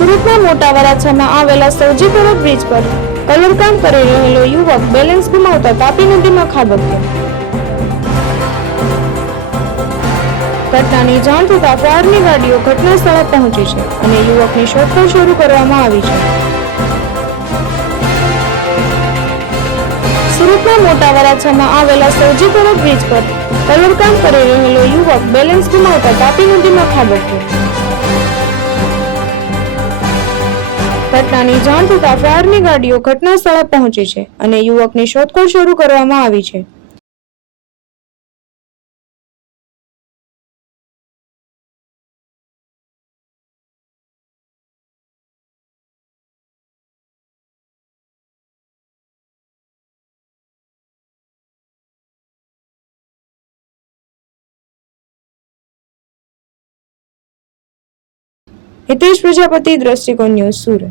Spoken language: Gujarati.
સુરતના મોટા વરાછામાં આવેલા સૌજીપુરા બ્રિજ પર કલરકામ કરી રહેલો યુવક બેલેન્સ ગુમાવતા તાપી નદીમાં ખાબક્યો. ઘટનાની જાણ થતાં ફાયરની ગાડીઓ ઘટના સ્થળે પહોંચી છે અને યુવકની શોધખોળ શરૂ કરવામાં આવી છે. સુરતના મોટા વરાછામાં આવેલા સૌજીપુરા બ્રિજ પર કલરકામ કરી રહેલો યુવક બેલેન્સ ગુમાવતા તાપી નદીમાં ખાબક્યો. ઘટનાની જાણ થતાં ફાયરની ગાડીઓ ઘટના સ્થળે પહોંચી છે અને યુવકની શોધખોળ શરૂ કરવામાં આવી છે. હિતેશ પ્રજાપતિ, દ્રષ્ટિકોણ ન્યૂઝ, સુરત.